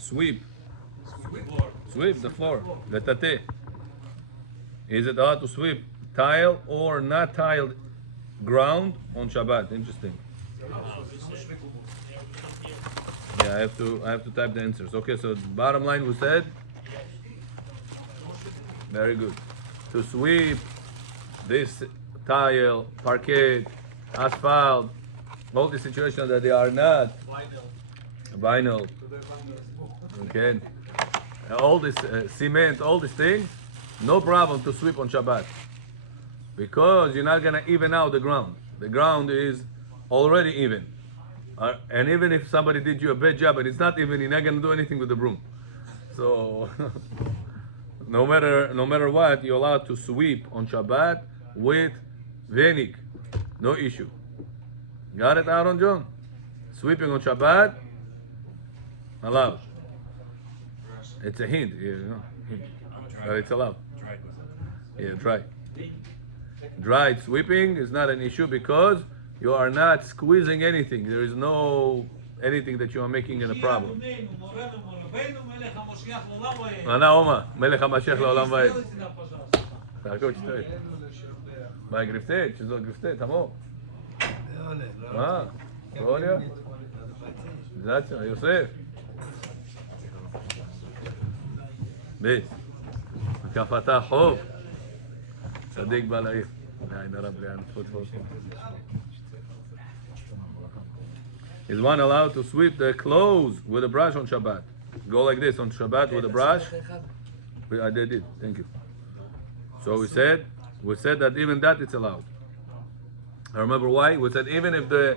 sweep the floor. Letate. Is it allowed to sweep tile or not tiled ground on Shabbat? Interesting. Yeah, I have to type the answers. Okay, so bottom line we said. Very good. To sweep this tile, parquet, asphalt, all the situations that they are not vinyl. Okay, all this cement, all these things, no problem to sweep on Shabbat, because you're not gonna even out the ground. The ground is already even, and even if somebody did you a bad job and it's not even, you're not gonna do anything with the broom. So no matter what, you're allowed to sweep on Shabbat with venig, no issue. Got it, Aaron John? Sweeping on Shabbat, allowed. It's a hint, you know. It's allowed. Yeah, dry. Dried sweeping is not an issue because you are not squeezing anything. There is no anything that you are making in a problem. Ana Oma, Melech HaMashiach לעולם ועד. תעקוב שתיים. מה, גריפטט? שזאת גריפטט, המור. מה? פרוליה? זצה, יוסף. בית. הקפתה חוב. צדיק בעל העיר. לעין הרב לעין תפות. Is one allowed to sweep the clothes with a brush on Shabbat? Go like this on Shabbat with a brush? I did. Thank you. So we said that even that it's allowed. I remember why. We said even if the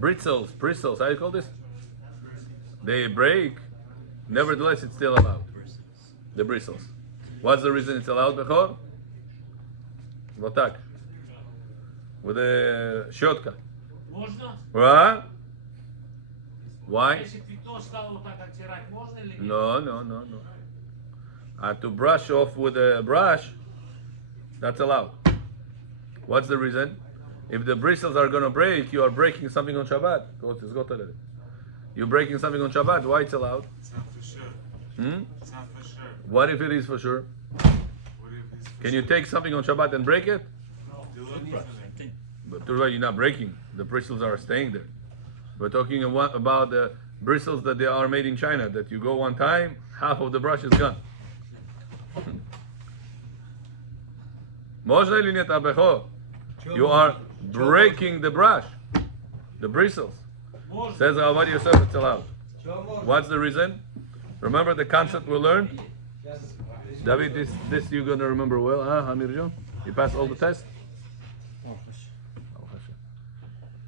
bristles, how you call this? They break, nevertheless it's still allowed. The bristles. What's the reason it's allowed, Bechor? Votak. With a shortcut. What? Why? No. To brush off with a brush, that's allowed. What's the reason? If the bristles are going to break, you are breaking something on Shabbat. You're breaking something on Shabbat. Why it's allowed? It's not for sure. It's not for sure. What if it is for sure? Can you take something on Shabbat and break it? But you're not breaking. The bristles are staying there. We're talking about the bristles that they are made in China, that you go one time, half of the brush is gone. You are breaking the brush, the bristles. Says Ovadia Yosef, it's allowed. What's the reason? Remember the concept we learned? David, this you're going to remember well, huh, Hamir John? You passed all the tests?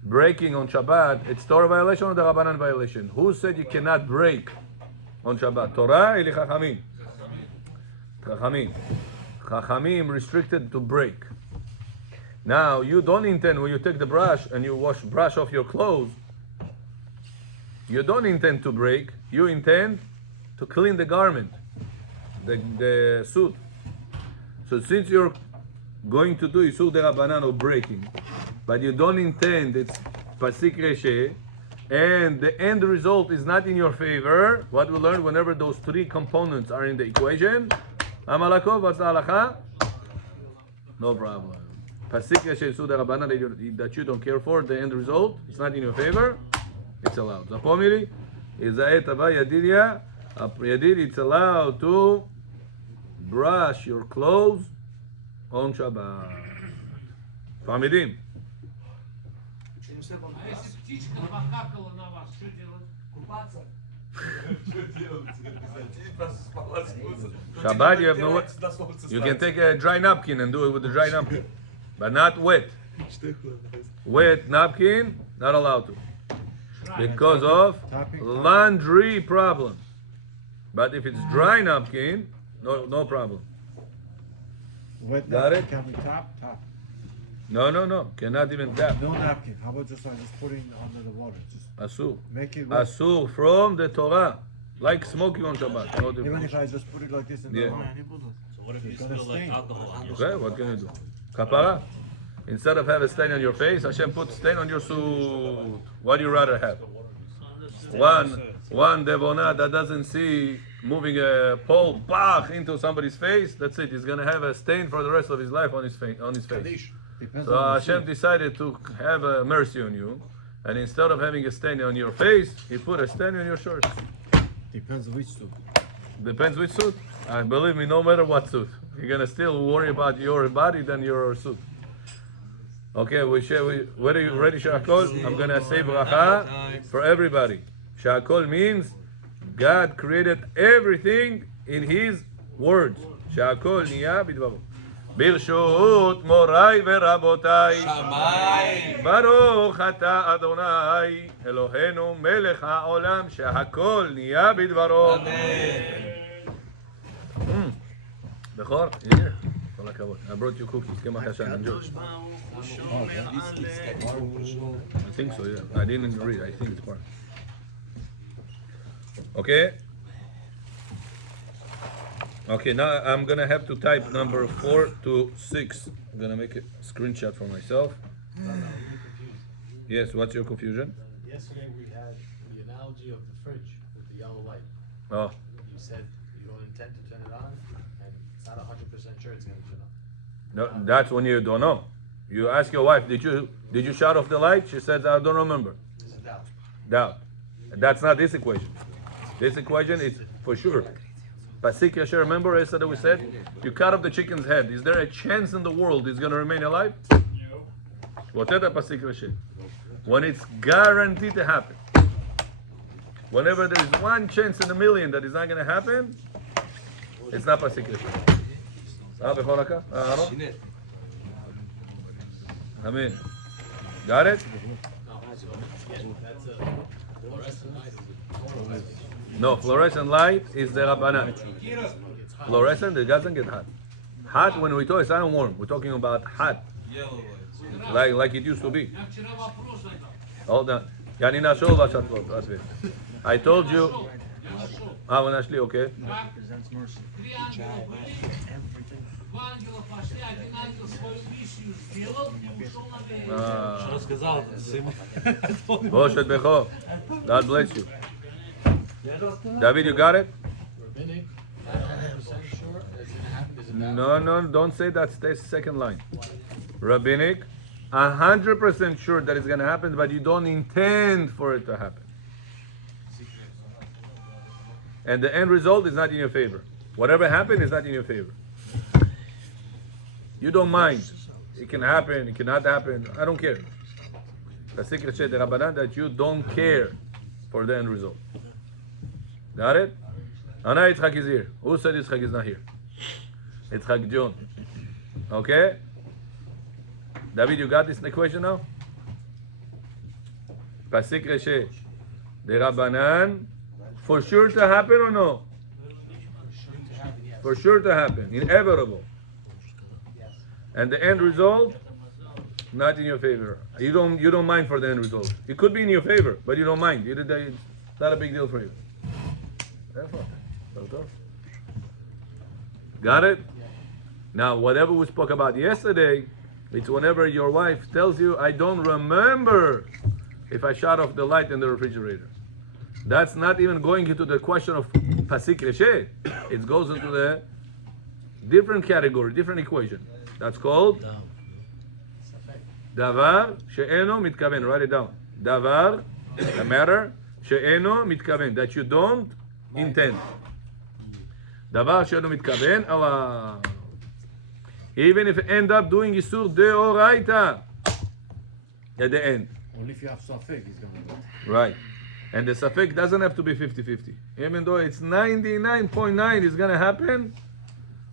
Breaking on Shabbat, it's Torah violation or the Rabbanan violation? Who said you cannot break on Shabbat? Torah or Chachamim? Chachamim restricted to break. Now, you don't intend, when you take the brush and you brush off your clothes, you don't intend to break, you intend to clean the garment, the suit. So since you're going to do Isur de Rabbanan or breaking, but you don't intend, it's pasik reshe, and the end result is not in your favor, what we learned, whenever those three components are in the equation, Amalakov, what's the halacha? No problem. Pasik reshe Isur de Rabbanan that you don't care for, the end result, it's not in your favor, it's allowed. Zapomiri, Izaet Ava Yadidia, Yadid, it's allowed to brush your clothes on Shabbat. Famidim. Shabbat, you have no wet. You can take a dry napkin and do it with a dry napkin, but not wet. Wet napkin, not allowed to, because of laundry problem. But if it's dry napkin, no problem. Wet Got napkin it? can be top. No, cannot even tap. No napkin. How about just putting it under the water? Just Asur. make it wet. Asur from the Torah, like smoking on Shabbat. No Even difference. if I just put it like this in the Yeah. water. So what if you It's gonna spill like stain. alcohol on your Okay, what can you do? Kapara. Instead of have a stain on your face, Hashem put stain on your suit. What do you rather have? One Devona that doesn't see moving a pole bach into somebody's face, that's it. He's gonna have a stain for the rest of his life on his face. Depends So on the Hashem suit. decided to have a mercy on you, and instead of having a stain on your face, He put a stain on your shirt. Depends which suit. Depends which suit. Believe me, no matter what suit, you're gonna still worry about your body than your suit. Okay, ready, Shakol? I'm gonna say bracha for everybody. Shakol means God created everything in His words. Shakol niya bidvaro. ברשות מוריי ורבותיי, ברוך אתה אדוני אלוהינו מלך העולם שהכל נהיה בדברו. בכור, הנה, כל הכבוד. I brought you cookies, קמח ישן, enjoy. I think so, yeah. I didn't read, I think it's part. Okay? Okay, now I'm gonna have to type number 4 to 6. I'm gonna make a screenshot for myself. Yes, what's your confusion? Yesterday we had the analogy of the fridge with the yellow light. Oh, You said you don't intend to turn it on, and it's not 100% sure it's going to turn on. no, that's when you don't know. You ask your wife, did you shut off the light? She says, I don't remember. This is doubt. Doubt. And that's not this equation. This equation is for sure. Pasik Yasher, remember yesterday we said, you cut off the chicken's head. Is there a chance in the world it's going to remain alive? Whatever Pasik Yasher. When it's guaranteed to happen. Whenever there is one chance in a million that it's not going to happen, it's not Pasik Yasher. Amen. Got it? That's a fluorescent light. No, fluorescent light is the Rabbanan. Fluorescent, it doesn't get hot. Hot, when we talk, it's not warm. We're talking about hot, Yellow lights. like it used to be. Hold on. Yanina Shol Vashat. I told you. When Ashley, okay. Represents mercy. Boshet Becho. God bless you. David, you got it? Rabbinic, not 100% sure it's going to happen. Is it doubt? No, don't say that. Stay second line. Rabbinic, 100% sure that it's going to happen, but you don't intend for it to happen. And the end result is not in your favor. Whatever happened is not in your favor. You don't mind. It can happen, it cannot happen. I don't care. The secret said the Rabbanan that you don't care for the end result. Got it? Ana Yitzchak is here. Who said Yitzchak is not here? Yitzchak John. Okay? David, you got this equation now? Pasik Reshe. The Rabbanan, for sure to happen or no? For sure to happen. Inevitable. And the end result, not in your favor. You don't mind for the end result. It could be in your favor, but you don't mind. It's not a big deal for you. Got it? Now, whatever we spoke about yesterday, it's whenever your wife tells you, I don't remember if I shut off the light in the refrigerator. That's not even going into the question of Pasik Reshe. It goes into the different category, different equation. That's called Davar She'eno Mitkaven. Write it down. Davar, a matter, She'eno Mitkaven, that you don't intend. Davar She'eno Mitkaven, Allah. Even if you end up doing Yisur Deoraita at the end. Only if you have Safek, it's gonna work. Right. And the Safek doesn't have to be 50-50. Even though it's 99.9 is going to happen,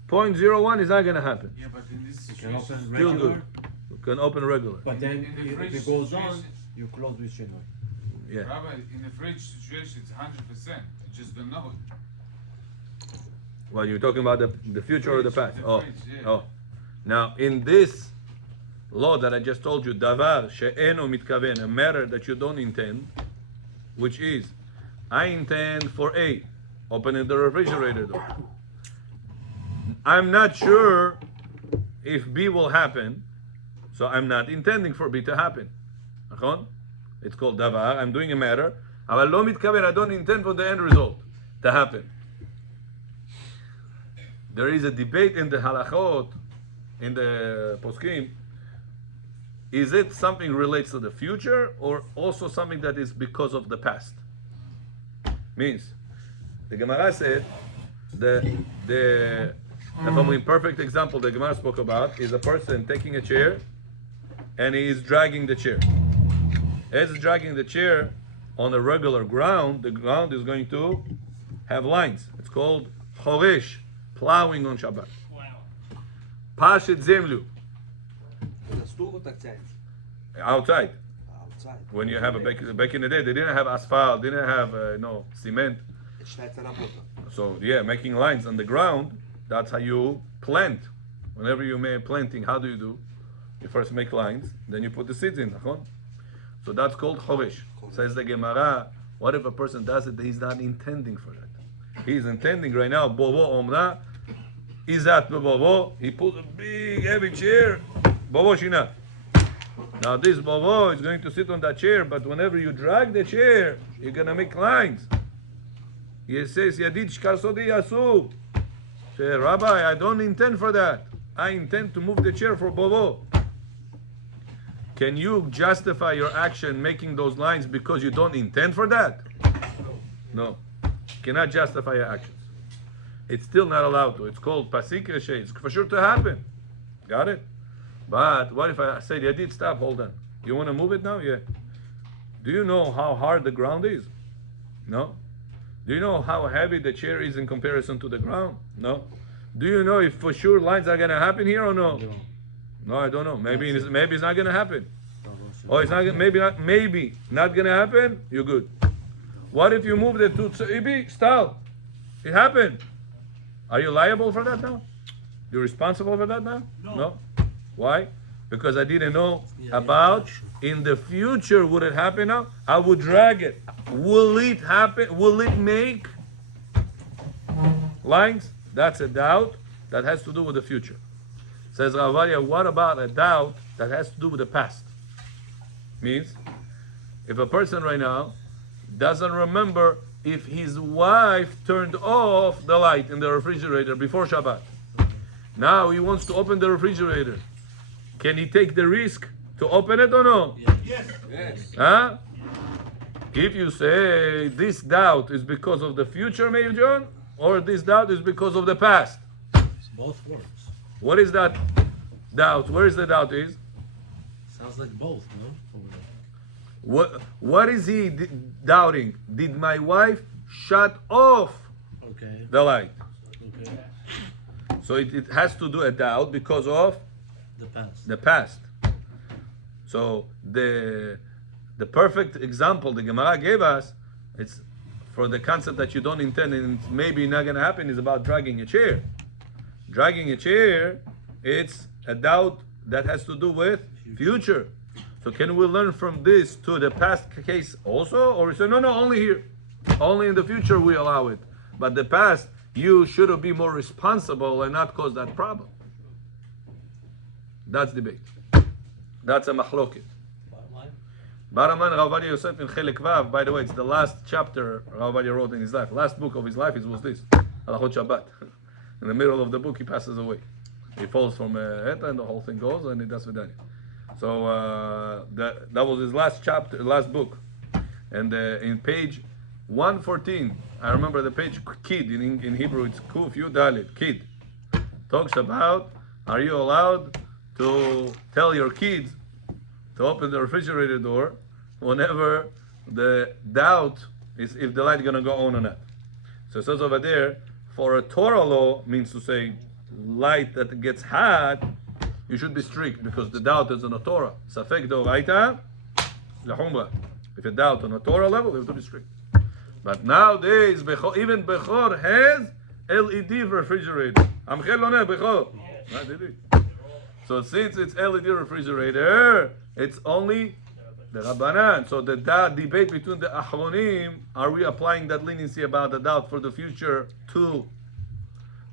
0.01 is not going to happen. Yeah, but in this You can situation, open Still regular, good. You can open regular. but then In the if fridge it goes situation- on, you close with Shinoi. Yeah. Rabbi, in the fridge situation, it's 100%. You just don't know it. Well, you're talking about the future or the past. The Oh. fridge, yeah. Oh. Now, in this law that I just told you, davar she'eno mitkaven, a matter that you don't intend, which is, I intend for A, opening the refrigerator door. I'm not sure if B will happen, so I'm not intending for B to happen. Achon? It's called davar. I'm doing a matter. אבל לא מתכוון, I don't intend for the end result to happen. There is a debate in the halachot, in the poskim. Is it something relates to the future or also something that is because of the past? Means, the Gemara said, the probably perfect example the Gemara spoke about is a person taking a chair and he is dragging the chair. As he's dragging the chair on a regular ground, the ground is going to have lines. It's called choresh, plowing on Shabbat. Pashit zemlu, outside. When you have back in the day, they didn't have asphalt, didn't have cement. So yeah, making lines on the ground, that's how you plant. Whenever you make planting, how do? You first make lines, then you put the seeds in. So that's called choresh. Says the Gemara, what if a person does it, he's not intending for that. He's intending right now, bovo omna, izat bovo, he pulls a big heavy chair, bovo shina. Now this bovo is going to sit on that chair, but whenever you drag the chair, you're going to make lines. He says, Yadid shkar sodi yasu. Say, Rabbi, I don't intend for that. I intend to move the chair for bovo. Can you justify your action making those lines because you don't intend for that? No. You cannot justify your actions. It's still not allowed to. It's called pasik reshe. It's for sure to happen. Got it? But what if I say, Yadid, stop, hold on. You want to move it now? Yeah. Do you know how hard the ground is? No. Do you know how heavy the chair is in comparison to the ground? No. Do you know if for sure lines are going to happen here or no? No, I don't know. Maybe it's not going to happen. Or it's not maybe not going to happen. You're good. What if you move the to Tzaibi? Stop. It happened. Are you liable for that now? You're responsible for that now? No. Why? Because I didn't know about in the future would it happen now? I would drag it. Will it happen? Will it make lines? That's a doubt that has to do with the future. Says Ovadia, what about a doubt that has to do with the past? Means, if a person right now doesn't remember if his wife turned off the light in the refrigerator before Shabbat. Now he wants to open the refrigerator. Can he take the risk to open it or no? Yes. Huh? If you say this doubt is because of the future, maybe John, or this doubt is because of the past. It's both words. What is that doubt? Where is the doubt is? Sounds like both, no? What is he doubting? Did my wife shut off the light? Okay. So it has to do a doubt because of The past. the past. So the perfect example the Gemara gave us, it's for the concept that you don't intend and it's maybe not going to happen, is about dragging a chair. Dragging a chair, it's a doubt that has to do with future. So can we learn from this to the past case also? Or we say, no, only here. Only in the future we allow it. But the past, you should be more responsible and not cause that problem. That's debate. That's a machloket. Bottom line, Ovadia Yosef in Chelek Vav, by the way, it's the last chapter Ovadia wrote in his life. Last book of his life was this, Halachot Shabbat. In the middle of the book, he passes away. He falls from Eta and the whole thing goes and he does Vidani. So that was his last chapter, last book. And in page 114, I remember the page Kid, in Hebrew it's Kuf Yud Dalet, Kid. Talks about, are you allowed to tell your kids to open the refrigerator door whenever the doubt is if the light is going to go on or not. So it says over there, for a Torah law, means to say light that gets hot, you should be strict because the doubt is on a Torah. Safek d'oraita, l'chumra. If you doubt on a Torah level, you have to be strict. But nowadays, even Bechor has LED refrigerator. Amchel lo neh Bechor. So since it's LED refrigerator, it's only the Rabbanan. So the debate between the Achronim, are we applying that leniency about the doubt for the future to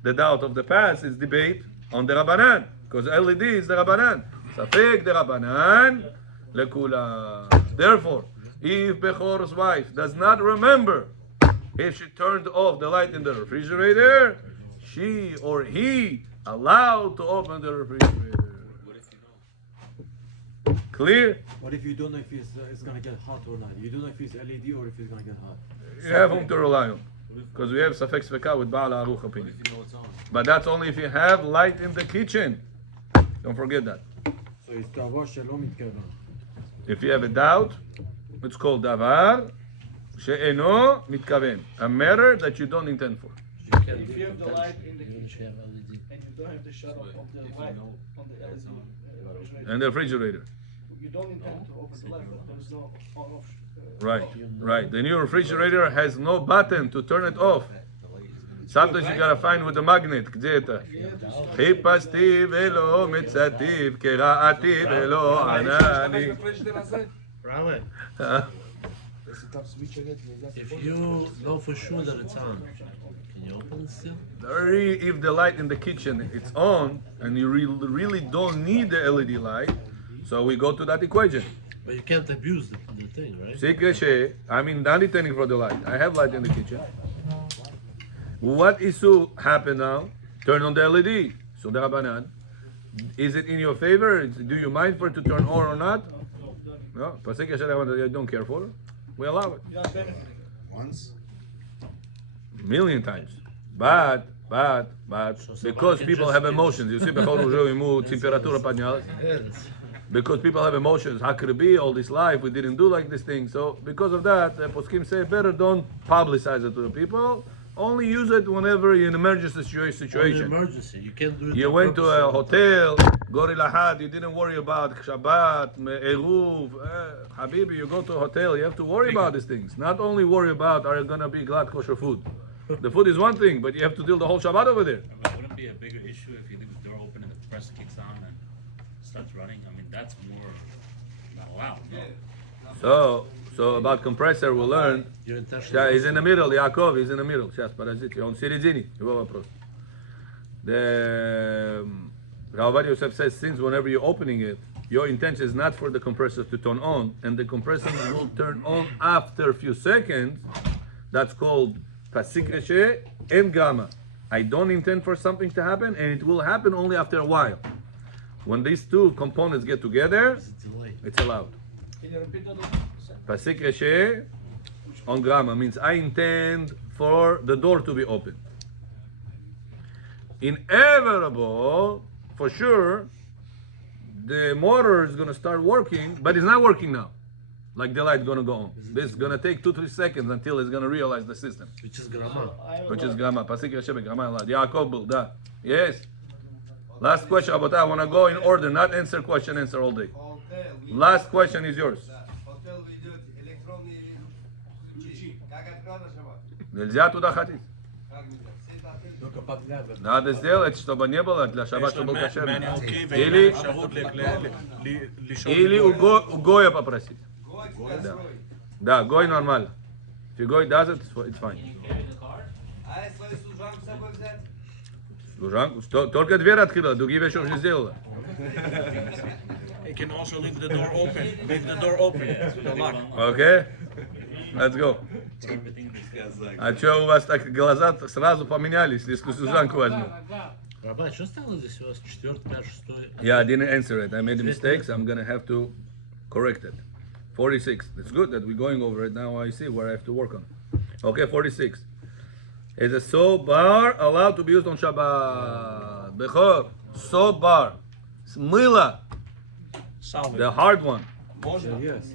the doubt of the past, is debate on the Rabbanan. Because LED is the Rabbanan. Safek the Rabbanan lekula. Therefore, If Bechor's wife does not remember if she turned off the light in the refrigerator, she or he allowed to open the refrigerator. Clear? What if you don't know if it's gonna get hot or not? You don't know if it's LED or if it's gonna get hot. You have whom to rely on. Because we have Safek Sveka with Baal Aruch opinion. But that's only if you have light in the kitchen. Don't forget that. So it's דבר שלא מתכוון. If you have a doubt, it's called דבר שאינו מתכוון. A matter that you don't intend for. You can If do you have the light in the even if you kitchen have LED. and you don't have the shut off of the light on the LED refrigerator, And the refrigerator. you don't intend to open the light, but there's no on-off. Right, right. The new refrigerator has no button to turn it off. Sometimes you gotta find with the magnet. где это? חיפשתי ולא מצאתי, קראתי ולא ענני. Rabbi, if you know for sure that it's on, can you open it still? If the light in the kitchen it's on and you really don't need the LED light, so we go to that equation. But you can't abuse the thing, right? I mean, not intending for the light. I have light in the kitchen. What is to happen now? Turn on the LED. So the Rabbanan, is it in your favor? Do you mind for it to turn on or not? No. Pasek Yasher, I don't care for it. We allow it. Once? Million times. But because people have emotions. You see, temperatura поднялась. Yes. Because people have emotions, how could it be all this life we didn't do like this thing? So because of that, poskim say better don't publicize it to the people. Only use it whenever you're in an emergency Only situation. emergency. You can't do it. You on went to purpose. a hotel, Gori Lahad, you didn't worry about Shabbat, Eruv, Habibi, you go to a hotel, you have to worry about these things. Not only worry about are you gonna be glad kosher food. The food is one thing, but you have to deal the whole Shabbat over there. But wouldn't it be a bigger issue if you leave the door open and the compressor kicks on and starts running? I mean, that's more not allowed. No? So about compressor, we learned. Your intention. He's in the middle, Yaakov, he's in the middle. Сейчас, подождите, он в середине, его вопрос. The Rabbi Yosef says, since whenever you're opening it, your intention is not for the compressor to turn on, and the compressor will turn on after a few seconds. That's called pasik reshe and gamma. I don't intend for something to happen, and it will happen only after a while. When these two components get together, It's a delay. it's allowed. Can you repeat that? Pasik reshe on gamma means I intend for the door to be open. Inevitable, for sure, the motor is going to start working, but it's not working now. Like the light's going to go on. This is going to take 2-3 seconds until it's going to realize the system. Which is grama. Which is gamma. Pasik reshe begamma alad. Yaakov da. Yes. Last question, Abota. I want to go in order, not answer question, answer all day. Last question is yours. Хотел ведет электронные ключи. Как открывать Шаббат? Нельзя туда ходить. Как нельзя? Все это открыто. только подглядывать. Надо сделать, чтобы не было для шаббат, чтобы был кошерный. Или у Гоя попросить. Гой, Да. Да, Гой нормально. If Гой does it, it's fine. А если свою служанку с собой взять? Служанку? Только дверь открыла, другие вещи уже сделала. You can also leave the door open. Leave the door open. The lock. Окей? Let's go. А что у вас так глаза сразу поменялись, если служанку возьму? Rabbi, что стало здесь у вас? 4, 5, 6? Yeah, I didn't answer it. I made a mistake, so I'm gonna have to correct it. 46. It's good that we're going over it. Now I see where I have to work on. Okay, 46. Is a soap bar allowed to be used on Shabbat? Bechor, soap bar. Mila, Solid. the hard one. Yes.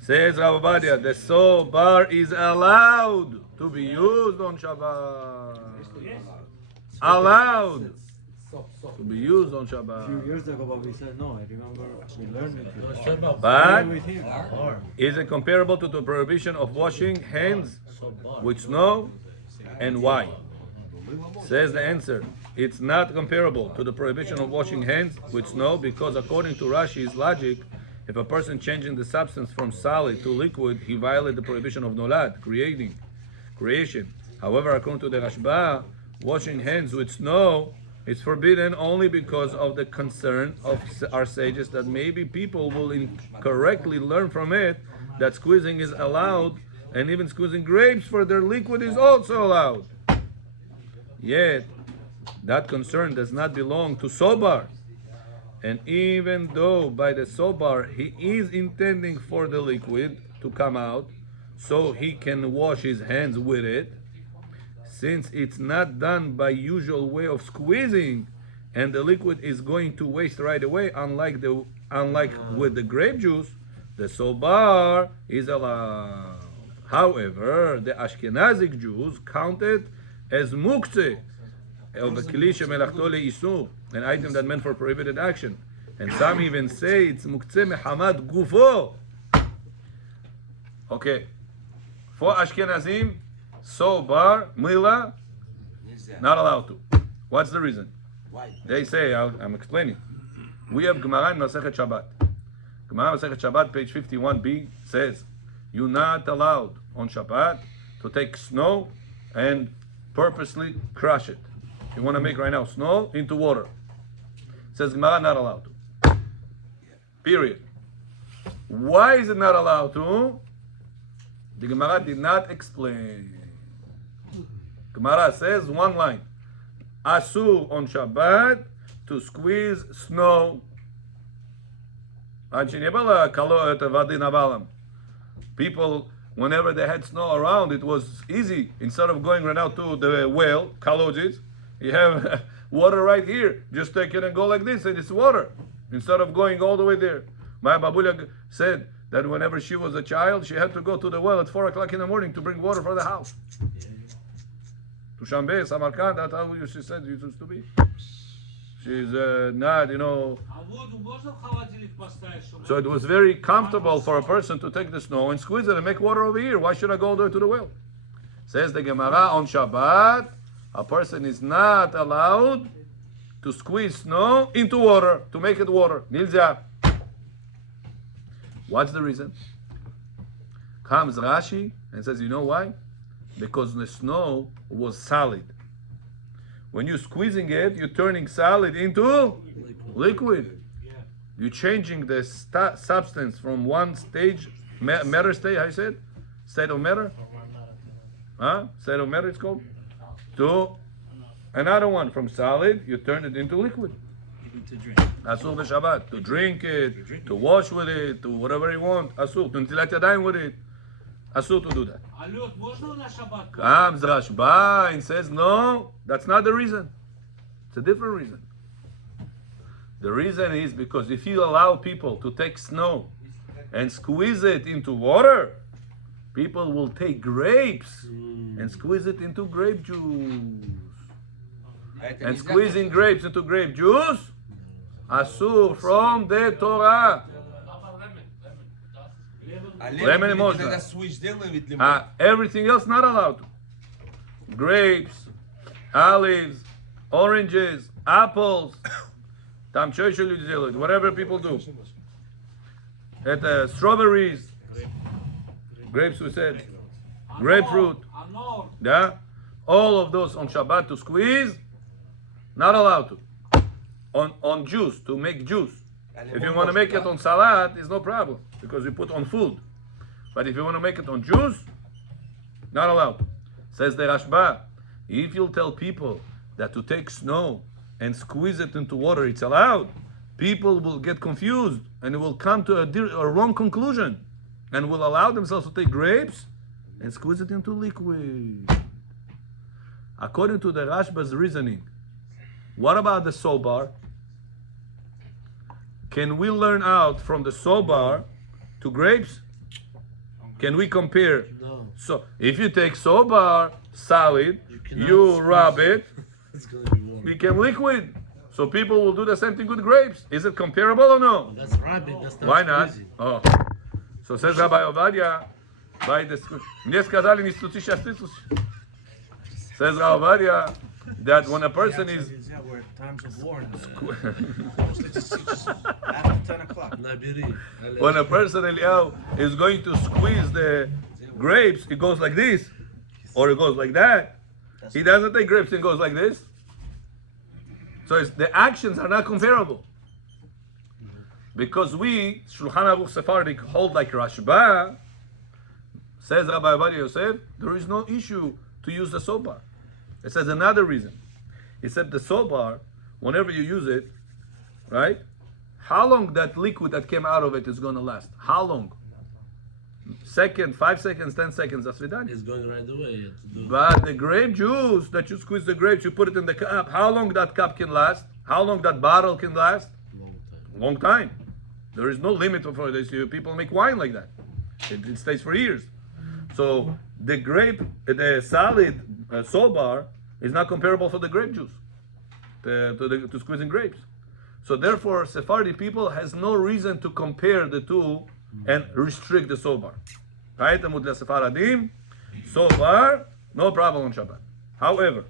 Says Rabbi Ovadia, the soap bar is allowed to be used on Shabbat. Allowed to be used on A few Shabbat. years ago, but we said no. I remember we learned it. But with him. is it comparable to the prohibition of washing hands with snow, and why? Says the answer, it's not comparable to the prohibition of washing hands with snow because according to Rashi's logic, if a person changing the substance from solid to liquid, he violated the prohibition of nolad, creation. However, according to the Rashba, washing hands with snow is forbidden only because of the concern of our sages that maybe people will incorrectly learn from it that squeezing is allowed, and even squeezing grapes for their liquid is also allowed. Yet, that concern does not belong to Sobar. And even though by the Sobar he is intending for the liquid to come out, so he can wash his hands with it, since it's not done by usual way of squeezing, and the liquid is going to waste right away, unlike with the grape juice, the Sobar is allowed. However, the Ashkenazic Jews count it as muktzeh of a kli shemelachto leisur, an item that meant for prohibited action, and some even say it's muktzeh mehamad gufo. Okay, for Ashkenazim, Sobar, Mila, not allowed to. What's the reason? Why? They say, I'm explaining. We have Gemara in Masechet Shabbat. Gemara Masechet Shabbat, page 51b, says, you're not allowed on Shabbat to take snow and purposely crush it. You want to make right now snow into water. Says Gemara, not allowed to. Period. Why is it not allowed to? The Gemara did not explain. Gemara says one line. Asur on Shabbat to squeeze snow. People, whenever they had snow around, it was easy. Instead of going right now to the well, kalojis, you have water right here. Just take it and go like this, and it's water. Instead of going all the way there. My babulia said that whenever she was a child, she had to go to the well at 4 o'clock in the morning to bring water for the house. To Shambe, Samarkand, that's how she said it used to be. She's not, So it was very comfortable for a person to take the snow and squeeze it and make water over here. Why should I go all the way to the well? Says the Gemara, on Shabbat, a person is not allowed to squeeze snow into water, to make it water. Nilza. What's the reason? Comes Rashi and says, you know why? Because the snow was solid. When you're squeezing it, you're turning solid into liquid. You're changing the substance from one stage, matter state, how you say it? State of matter? State of matter it's called? To another one. From solid, you turn it into liquid. To drink. Asur b'Shabbat. To drink it, to wash with it, to whatever you want. Asur. To ntilat yadayim with it. Asur to do that. Comes Rashba and says, no, that's not the reason. It's a different reason. The reason is because if you allow people to take snow and squeeze it into water, people will take grapes and squeeze it into grape juice. And squeezing grapes into grape juice, Asur from the Torah. Lemon emotion. Everything else not allowed. Grapes, olives, oranges, apples, whatever people do. Strawberries, grapes we said, grapefruit, yeah, all of those on Shabbat to squeeze, not allowed to. On juice, to make juice. If you want to make it on salad, it's no problem because you put on food. But if you want to make it on juice, not allowed. Says the Rashba, if you'll tell people that to take snow and squeeze it into water, it's allowed, people will get confused and will come to a wrong conclusion and will allow themselves to take grapes and squeeze it into liquid. According to the Rashba's reasoning, what about the Sobar? Can we learn out from the Sobar to grapes? Can we compare? No. So if you take Sobar solid, you rub it, It's gonna be warm. became liquid. So people will do the same thing with grapes. Is it comparable or no? That's rabbit. That's not Why not? squeezy. Oh. So says Rabbi Ovadia, by the мне сказали не стучи, сейчас ты стучи. Says Rabbi Ovadia that when a person is Yeah, we're at times of war. After 10 o'clock. Nabiri. when a person Eliyahu is going to squeeze the grapes, it goes like this, or it goes like that. He doesn't take grapes and goes like this. So the actions are not comparable. Because we, Shulchan Aruch Sephardic, hold like Rashba, Says Rabbi Ovadia Yosef, there is no issue to use the soap bar. It says another reason. He said the soap bar, whenever you use it, right? How long that liquid that came out of it is going to last? How long? Second, 5 seconds, 10 seconds, that's done. It's going right away. You have to do But the grape juice that you squeeze the grapes, you put it in the cup. How long that cup can last? How long that bottle can last? long time. Long time. There is no limit for this. People make wine like that. It stays for years. So the solid salt bar is not comparable for the grape juice to squeezing grapes. So therefore, Sephardi people has no reason to compare the two and restrict the salt bar. Right? Amud Sephardim, salt bar, no problem on Shabbat. However,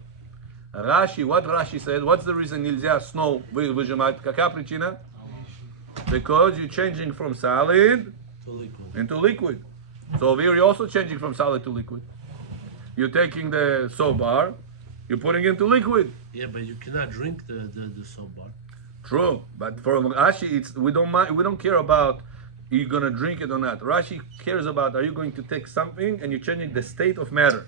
Rashi, what Rashi said, what's the reason нельзя snow выжимать? Какая причина? Because you're changing from solid To liquid. into liquid. So over here you're also changing from solid to liquid. You're taking the soap bar, you're putting it into liquid. Yeah, but you cannot drink the soap bar. True, but for Rashi, we don't care about you're gonna drink it or not. Rashi cares about are you going to take something and you're changing the state of matter.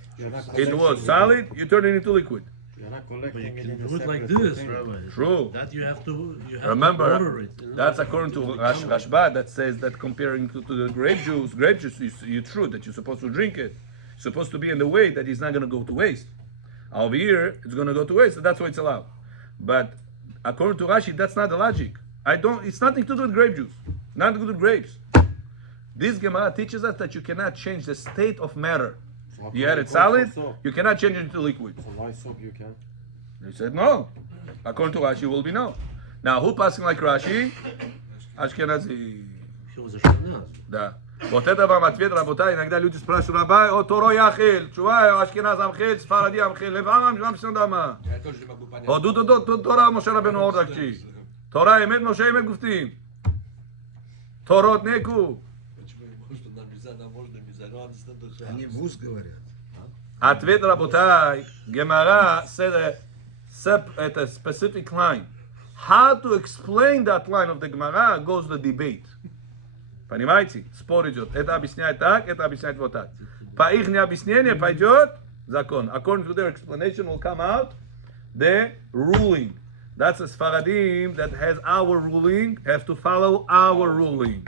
It was solid, you turn it into liquid. You're not But you collecting it can in a do it like separate this, container. Rabbi. True. That you have to Remember, order it. You know? that's according to Rashbad that says that comparing to the grape juice is true that you're supposed to drink it. It's supposed to be in the way that it's not going to go to waste. Over here, it's going to go to waste, so that's why it's allowed. But according to Rashi, that's not the logic. It's nothing to do with grape juice, not to do with grapes. This Gemara teaches us that you cannot change the state of matter. So how You come had you it go solid, for soap? you cannot change it into liquid. So why soap you can? They said no. According to Rashi, will be no. Now, who passing like Rashi? Ашкенази. He was a Shana. Да. Вот это вам ответ, работай. Иногда люди спрашивают, Рабай, о Торо я хил. Чувай, Ашкеназ амхил, Сфаради амхил. Левам вам все дома. Я тоже не могу понять. О дут Тора Моше Рабену Ордакчи. Тора эмет Моше эмет гуфтим. Торот неку. Они в ус говорят. Ответ, работай. Gemara said a specific line. How to explain that line of the Gemara goes the debate. Понимаете? Спор идет. Это объясняет так, это объясняет вот так. По их объяснению пойдет закон. According to their explanation will come out the ruling. That's a Sfaradim that has our ruling, have to follow our ruling.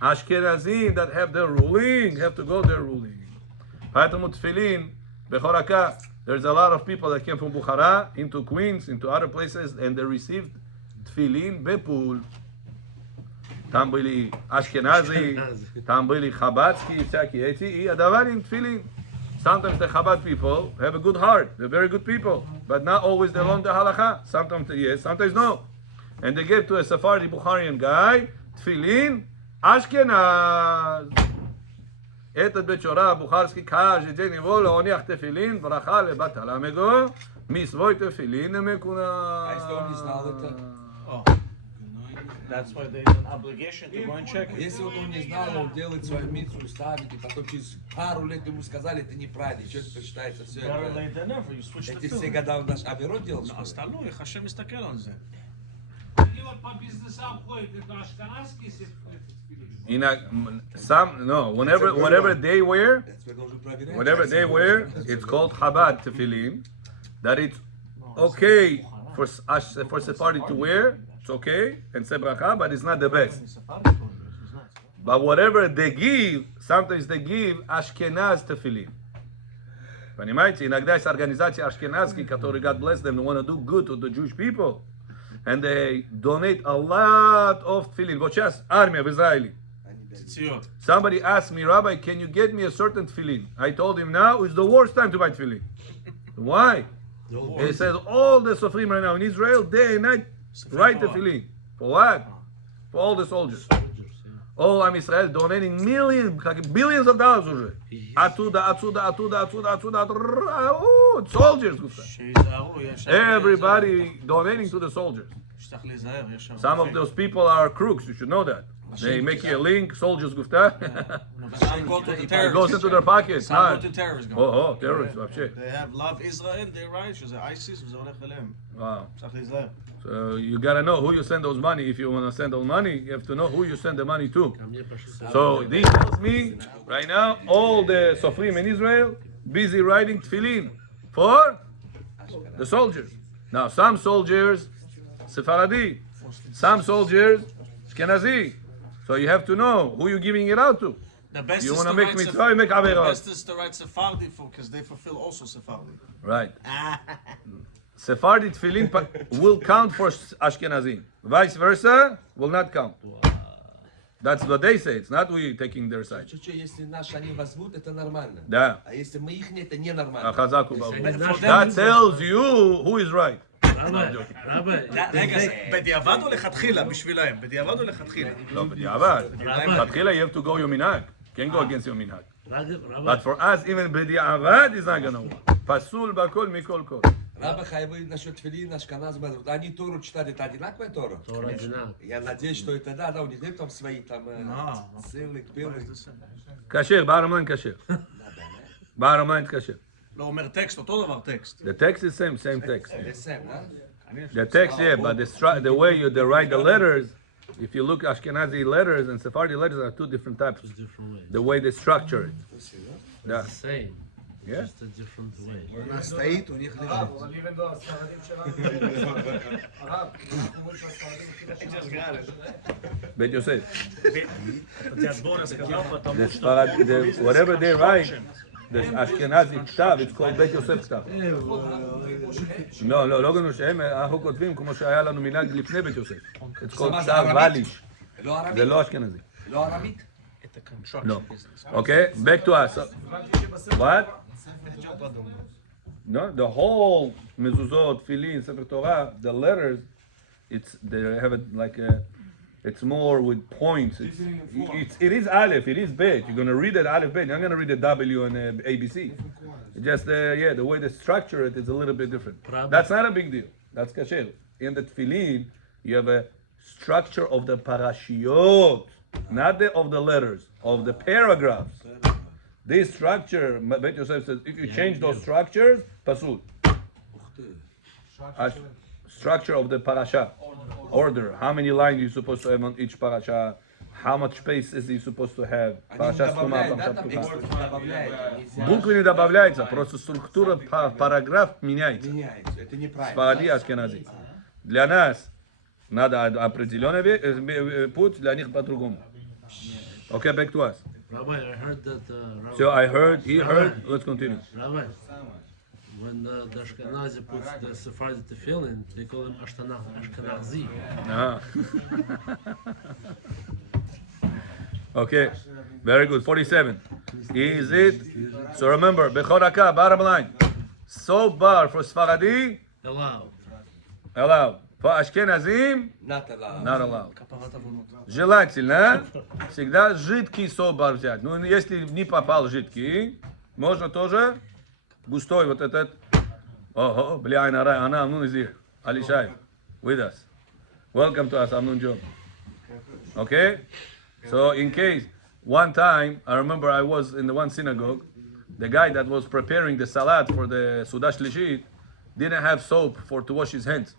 Ashkenazim that have their ruling, have to go their ruling. Поэтому тфилин, бехорака, there's a lot of people that came from Bukhara into Queens, into other places, and they received tfilin bepul. Там были Ашкенази, там были Хабадские, всякие эти, и отдавали им тфилин. Sometimes the Chabad people have a good heart, they're very good people, but not always they learn the halacha. Sometimes yes, sometimes no. And they gave to a Sephardi Bukharian guy tfilin Ашкеназ. Этот бечора бухарский каждый день его леониах тефилин, браха лебат аламего, мисвой тефилин мекуна. А если он не знал это? That's why there's an obligation to go and check it. Если вот он не знал, он делает свою митцву, ставит, и потом через пару лет ему сказали, это неправильно, что это посчитается все Better это. late than never. You switch the Эти все film. года он наш Аверот делал, что ли? אז תלוי, איך השם מסתכל על זה. Whenever they wear, Это должен проверять. whatever they wear, it's called Chabad tefillin. That it's okay for Sephardi to wear, it's okay, and say bracha, but it's not the best. But whatever they give, sometimes they give Ashkenaz tefillin. Понимаете? Иногда есть организации ашкеназские, которые, God bless them, they want to do good to the Jewish people. And they donate a lot of tefillin. Вот сейчас армия в Израиле. ציציות. Somebody asked me, Rabbi, can you get me a certain tefillin? I told him now is the worst time to buy tefillin. Why? He says all the sofrim right now in Israel, day and night, write tefillin. For what? For all the soldiers. All Am Israel donating millions, billions of dollars уже. Отсюда. Oh, soldiers. שיזהרו, יש... Everybody donating to the soldiers. שצריך להיזהר, יש... Some of those people are crooks, you should know that. They make you a link, soldiers gufta. Some go to the It terrorists. goes into their pockets. Some go to terrorists. Oh, terrorists. вообще. They have love Israel, they're right, שזה ISIS וזה הולך אליהם. Wow. צריך להיזהר. So you gotta know who you send those money. If you wanna send those money, you have to know who you send the money to. So this tells me right now all the Sofrim in Israel busy writing tefillin for the soldiers. Now some soldiers Sephardi, some soldiers Ashkenazi. So you have to know who you're giving it out to. The best You is wanna to make write mitzvah, you make The averot. best is to write Sephardi for, because they fulfill also Sephardi. Right. Sephardi tefillin will count for Ashkenazim. Vice versa will not count. That's what they say. It's not we taking their side. Если наши они возьмут, это нормально. Да. А если мы их, это ненормально. Chazaku Baruch. That tells you who is right. Rabbi, רגע, זה בדיעבד או לכתחילה בשבילהם? בדיעבד או לכתחילה? לא, בדיעבד. מתחילה you have to go your minhag. Can't go against your minhag. But for us, even בדיעבד is not gonna work. פסול בכל מכל כל. Раба Хайвы насчет тфилин, Ашканаз, они Тору читали, это одинаковая Тора? Я надеюсь, что это да, у них нет там свои там ссылок, пилы. כשר, bottom line כשר. bottom line כשר. לא אומר טקסט, אותו דבר טקסט. The text is same text. Лесем, да? The text, yeah, but the way they write the letters, if you look Ashkenazi letters and Sephardi letters are two different types. The way they structure it. Yeah. Same. Yeah. Just a different way. стоит, у них лежит. Bet Yosef. Диадбора сказал, потому The что... Sfarad, whatever they write, the Ashkenazi ktav, it's called Bet Yosef ktav. לא גנו שהם, אנחנו כותבים כמו שהיה לנו מנהג לפני בית יוסף. It's called כתב ואליש. זה לא אשכנזי. לא ערבית? No. Okay, back to us. What? No, the whole mezuzot, tefillin, sefer Torah, the letters, they have it like it's more with points. It is aleph, it is bet. You're gonna read it aleph bet. You're not gonna read the W and ABC. Just the way they structure it is a little bit different. That's not a big deal. That's kasher. In the tefillin, you have a structure of the parashiot, not of the letters, of the paragraphs. This structure, Bet Yosef says, if you change those structures, pasul. Structure of the parasha, order. How many lines you're supposed to have on each parasha? How much space is he supposed to have? Параша Стума, параша Птуха. Буквы не добавляются, просто структура параграф меняется. Это неправильно. Сфаради, Ашкенази. Для нас надо определенный путь, для них по-другому. Okay, back to us. Rabbi, I heard that. So I heard, he heard. Let's continue. Rabbi, when the Ashkenazi puts the Sephardi tefillin, they call him Ashkenazi. Ah. Okay, very good. 47. Is it? So remember, Bechoraka, bottom line. So bar for Sfaradi, Allowed. allowed. For Ashkenazim, Not allowed. not allowed. Желательно всегда жидкий собар взять. Ну, если не попал жидкий, можно тоже густой вот этот. Ого, бля, Ана Amnun is here. Ali Shai, with us. Welcome to us, Amnun Job. Okay? So in case, one time, I remember I was in the one synagogue, the guy that was preparing the salad for the Sudash Lishit didn't have soap to wash his hands.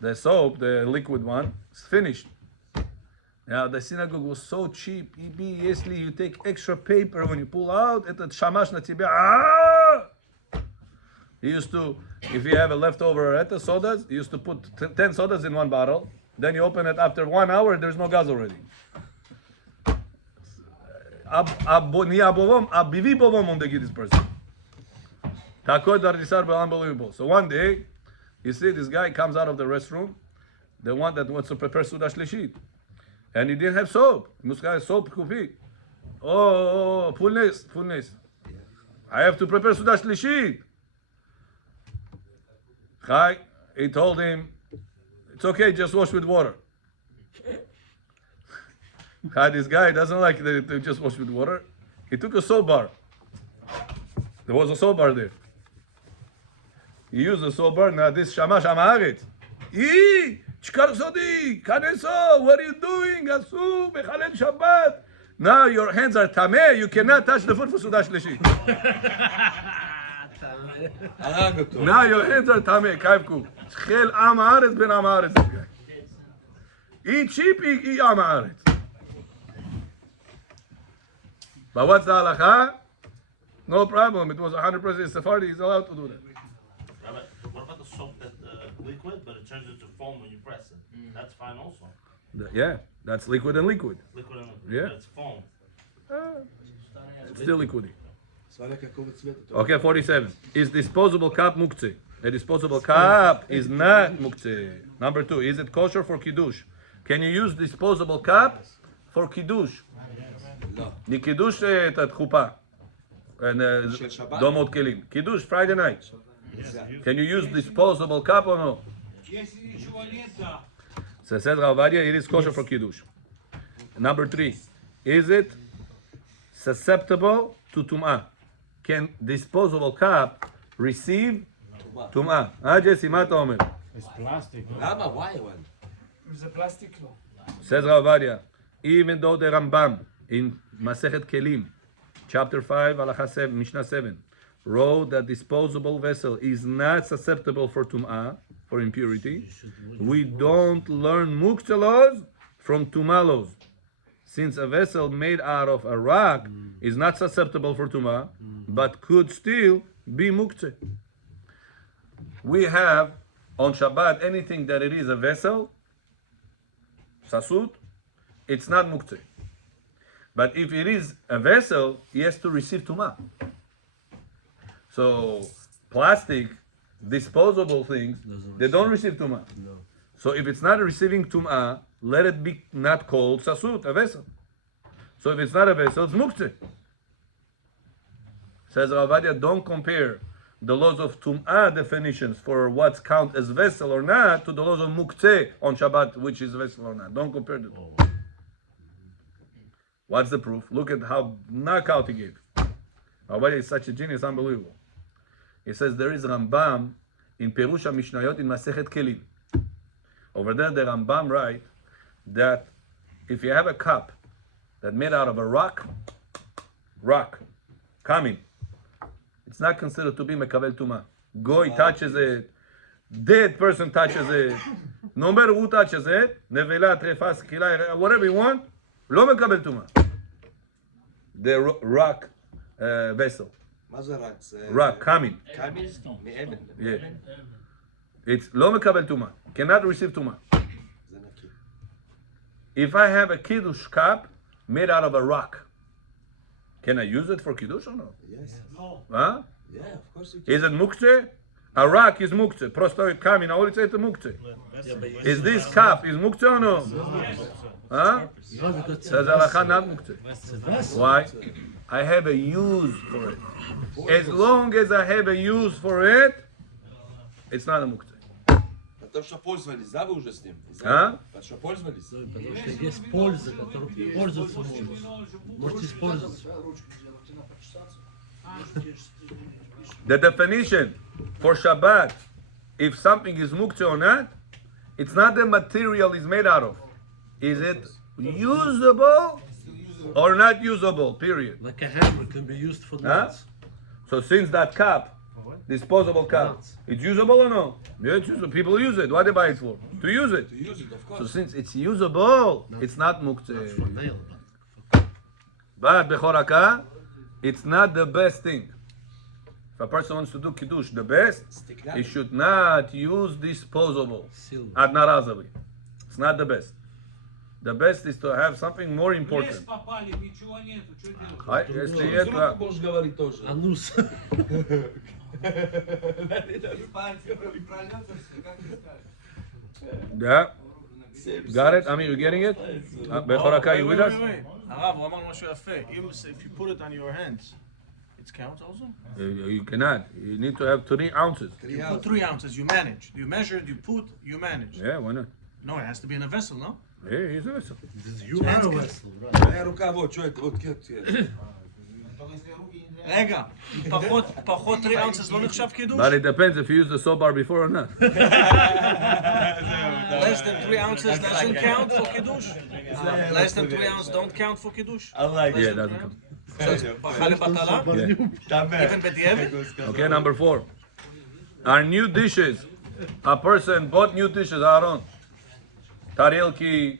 The soap, the liquid one, is finished. Now the synagogue was so cheap. Если you take extra paper when you pull out, этот шамаш на тебя. He used to, if you have a leftover sodas, he used to put 10 sodas in one bottle. Then you open it after 1 hour, there's no gas already. This person. Unbelievable. So one day, you see this guy comes out of the restroom, the one that wants to prepare Sudash Lishit. And he didn't have soap. He must have soap kufi. Oh, fullness. I have to prepare Sudash Lishit. He told him, it's okay, just wash with water. This guy doesn't like to just wash with water. He took a soap bar. There was a soap bar there. He used a soap bar. Now this Shamash Amaharet. Shkar Sodi, Kaneso, what are you doing? Asu, Mechalel Shabbat. Now your hands are tameh, you cannot touch the food for Sudah Shlishi. הרג אותו. Now your hands are tameh, Kaivku. Chel Am Haaretz ben Am Haaretz. This guy. Eat sheep, eat Am Haaretz. But what's the halacha? No problem. It was 100% Sephardi. He's allowed to do that. Rabbi, what about the soap that's liquid, but it turns into foam when you press it? That's fine also. Yeah, that's liquid and liquid. Liquid and liquid. Yeah. But it's foam. It's still liquidy. סוואלק הקובץ צוות. Okay, 47. Is disposable cup muktzeh? A disposable cup is not muktzeh. Number 2. Is it kosher for kiddush? Can you use disposable cup for kiddush? לא. Kiddush את התחופה. של שבת? דומות כלים. Kiddush Friday night. Can you use disposable cup or no? So says Ovadia, it is kosher for kiddush. Number 3. Is it susceptible to tum'ah? Can disposable cup receive tum'ah? Jesse, מה אתה אומר? It's plastic. למה? why? Says Ovadia, even though the Rambam in Masechet Kelim, chapter 5, halacha 7, Mishnah 7, wrote that disposable vessel is not susceptible for tum'ah, for impurity, we don't learn muktzeh laws from tum'ah laws. Since a vessel made out of a rock is not susceptible for tum'ah, but could still be muktzeh. We have on Shabbat anything that it is a vessel, sasut, it's not muktzeh. But if it is a vessel, he has to receive tum'ah. So plastic, disposable things, they don't receive tum'ah. No. So if it's not receiving tum'ah, let it be not called sasut, a vessel. So if it's not a vessel, it's muktzeh. Says Ovadia, don't compare the laws of tum'ah definitions for what's count as vessel or not to the laws of muktzeh on Shabbat, which is vessel or not. Don't compare the two. What's the proof? Look at how knockout he gave. Ovadia is such a genius, unbelievable. He says there is Rambam in Perush HaMishnayot in Masechet Kelim. Over there, the Rambam write that if you have a cup that made out of a rock, coming, it's not considered to be mekabel tuma. Goy touches it, dead person touches it, no matter who touches it, nevela, trefas, kila, whatever you want, lo mekabel tuma. The rock vessel. מה זה רק? זה... Rock, coming. קאמין? מאבן. Yeah. It's lo mekabel tuma. Cannot receive tuma. זה נקי. If I have a kiddush cup made out of a rock, can I use it for kiddush or no? Yes. Huh? Yeah, of course you can. Is it muktzeh? A rock is muktzeh. Prosto coming. I already say it's a muktzeh. Is this cup is muktzeh or no? Huh? No, because Says halacha not muktzeh. Why? I have a use for it. As long as I have a use for it, it's not a muktzeh. Потому что пользовались, да, вы уже с ним? А? Потому что пользовались? потому что есть польза, которую пользоваться можешь. Можете использовать. The definition for Shabbat, if something is muktzeh or not, it's not the material it's made out of. Is it usable or not usable? Period. Like a hammer can be used for Huh? nuts. So since that cup, disposable cup, Nuts. it's usable or no? Yeah, it's usable. People use it. What they buy it for? To use it. To use it, of So course. since it's usable, it's not Not for muktzeh. nail, But bechoraka, it's not the best thing. If a person wants to do kiddush, the best, he should not use disposable. silver. Adnarazavi. It's not the best. The best is to have something more important. Если это- Можешь говорить тоже. Анус. Yeah. Got it? Amir, you getting it? Bechoraka, you with us? הרב, הוא אמר משהו יפה. If you put it on your hands, it counts also? You cannot. You need to have 3 ounces. You put 3 ounces, you manage. You measure, you put, you manage. Yeah, why not? No, it has to be in a vessel, no? Yeah, he's a vessel. You are a vessel, right? моя рука, вот, что это, вот, רגע, פחות 3 ounces לא נחשב קידוש? But it depends if you use the soap bar before or not. Less than 3 ounces doesn't count for קידוש? Less than 3 ounces don't count for קידוש? Yeah, it doesn't count. ברכה לבטלה? Even בדיעבד? Okay, number 4. Our new dishes. A person bought new dishes, Aaron. Tarelki,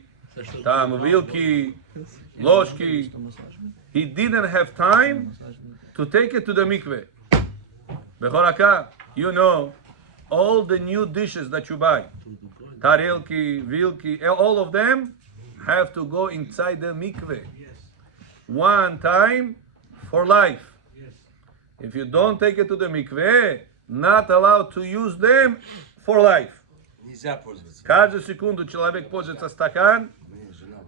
tamovilki, loshki. He didn't have time to take it to the mikveh. Bechoraka, you know, all the new dishes that you buy, tarelki, vilki, all of them have to go inside the mikveh. One time for life. If you don't take it to the mikveh, not allowed to use them for life. Нельзя пользоваться. Каждую секунду человек пользуется стакан,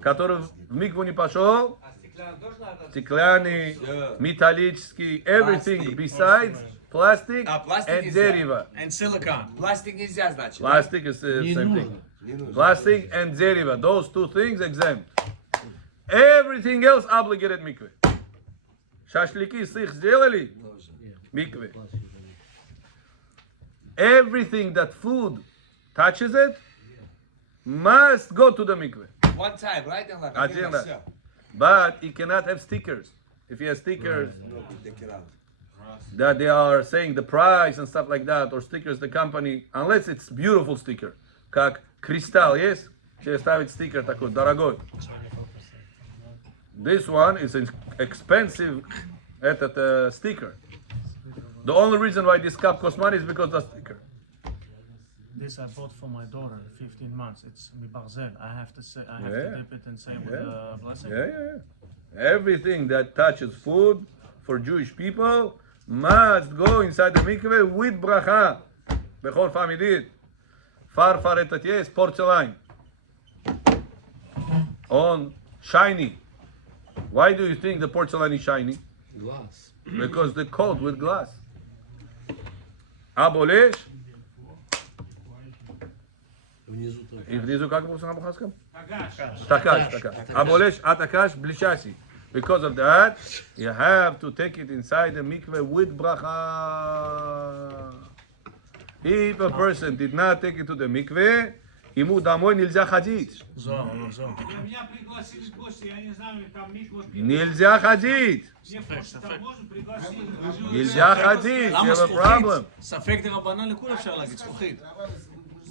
который в микву не пошел, стеклянный, металлический, everything besides plastic and дерево. And silicone. Пластик нельзя, значит. Plastic is the same thing. Plastic and дерево, those two things exempt. Everything else obligated mikveh. Шашлыки с их сделали, mikveh. Everything that food touches it must go to the mikveh. One time, right? Один раз. But he cannot have stickers. If he has stickers that they are saying the price and stuff like that, or stickers the company, unless it's beautiful sticker, как кристалл есть, тебе ставить стикер такой дорогой. This one is an expensive этот sticker. The only reason why this cup costs money is because of the sticker. This I bought for my daughter, 15 months. It's mibarzel. I have to say, I have to dip it and say with the blessing. Yeah. Everything that touches food for Jewish people must go inside the mikveh with bracha. Bechol famidit. Farfaretat yes, porcelain. On shiny. Why do you think the porcelain is shiny? Glass. Because they're coated with glass. Abolish. Внизу так. И внизу как по самому Такаш. Abolish atakash blishasi. Because of that, you have to take it inside the mikveh with bracha. If a person did not take it to the mikveh, ему домой нельзя ходить. Меня пригласили в гости, я не знаю, там микву. Нельзя ходить. Нельзя ходить. You have a problem. ספק דרבנן לכול אפשר להגיד, זכוכית.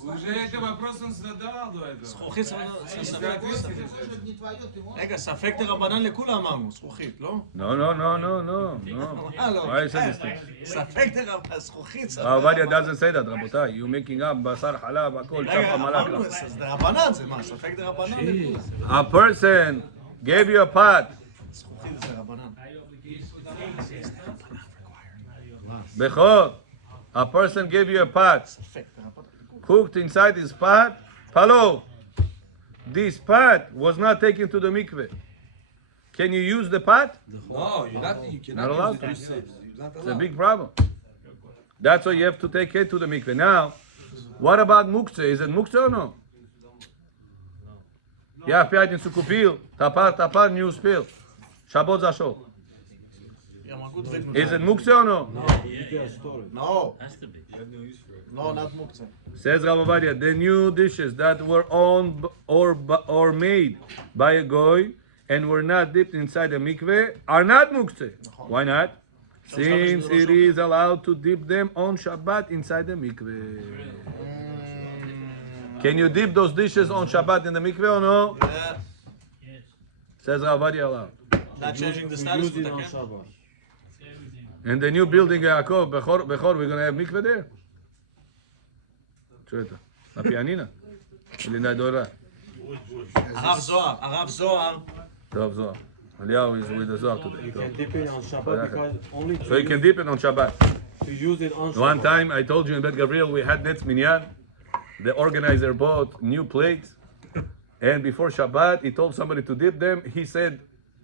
Уже этот вопрос он задавал до этого. זכוכית זה ספק. רגע, ספק דרבנן לכול אמרנו, זכוכית, לא? No. Why is this thing? ספק דרבנן, זכוכית. Ovadia doesn't say that, רבותיי. You making up בשר חלב, הכל רגע, צפה אמרנו, מלאכה. אז דרבנן זה מה? ספק דרבנן לכול. A person gave you a pot. זכוכית זה רבנן. Bechor, a person gave you a pot. Cooked inside his pot, palo. This pot was not taken to the mikveh. Can you use the pot? No, you cannot Not allowed to. use it. It's a big problem. That's why you have to take it to the mikveh. Now, what about muktzeh? Is it muktzeh or no? Я в пятницу купил, топар не успел. Шаббат зашел. Is it muktzeh or no? No. Has to be. No, not muktzeh. Says Rabbi Ovadia, the new dishes that were owned or made by a goy and were not dipped inside the mikveh are not muktzeh. Why not? Since it is allowed to dip them on Shabbat inside the mikveh. Can you dip those dishes on Shabbat in the mikveh or no? Yeah. Says Rabbi Ovadia allowed. Not changing the status with the camp. In the new building, Yaakov, Bechor, we're going to have mikveh there. שואל אותה, הפיאנינה, לינה דורה. הרב זוהר. טוב, זוהר. אליהו is with the Zohar today. You can dip it on Shabbat because only So you can dip it on Shabbat. to use it on Shabbat. One time I told you in Bet Gabriel we had Netz Minyan. The organizer bought new plates. And before Shabbat he told somebody to dip them. He said,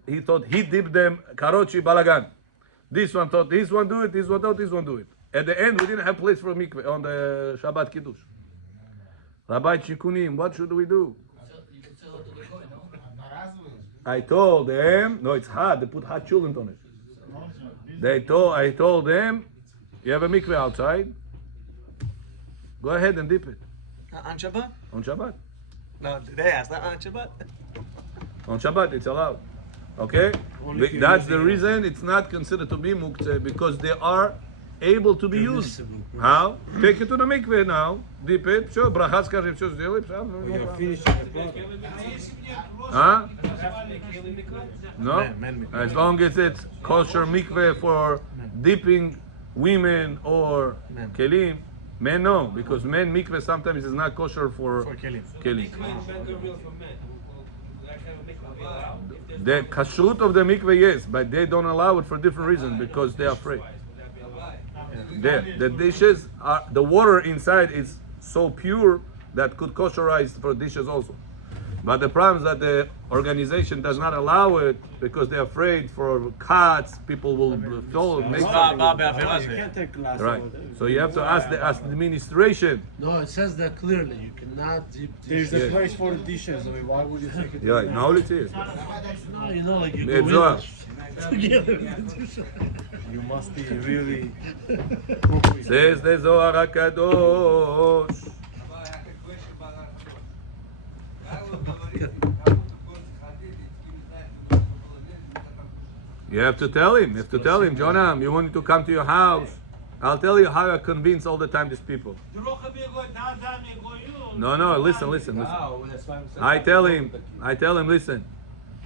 he thought he dipped them karochi balagan. This one thought this one do it, this one thought this one do it. At the end we didn't have place for mikveh on the Shabbat Kiddush. Rabbi Chikunim, what should we do? I told them, no, it's hot. They put hot coolant on it. I told them, you have a mikveh outside. Go ahead and dip it. On Shabbat? On Shabbat. No, they asked, not on Shabbat. On Shabbat, it's allowed. Okay? That's the reason it's not considered to be muktzeh, because they are able to be used. How? Take it to the mikveh now, dip it, sure, brachas karev, sure, You're finishing the product. Huh? No? As long as it's kosher mikveh for dipping women or kelim. Men no, because men mikveh sometimes is not kosher for kelim. The kashrut of the mikveh, yes, but they don't allow it for different reasons, because they're afraid. The dishes are, the water inside is so pure that could kosherize for dishes also. But the problem is that the organization does not allow it because they're afraid for cuts. People will fall. You can't take glass Right. over there. So you have to ask the administration. No, it says that clearly. You cannot dip There's dishes. a place for the dishes. I mean, why would you take it? Yeah, now it's here. No, you know, like you It's go Zohar. in together with the dishes. You must be really. Says the Zohar HaKadosh. You have to tell him. You have to tell him, Jonah, you want him to come to your house. I'll tell you how I convince all the time these people. No, listen. I tell him, listen,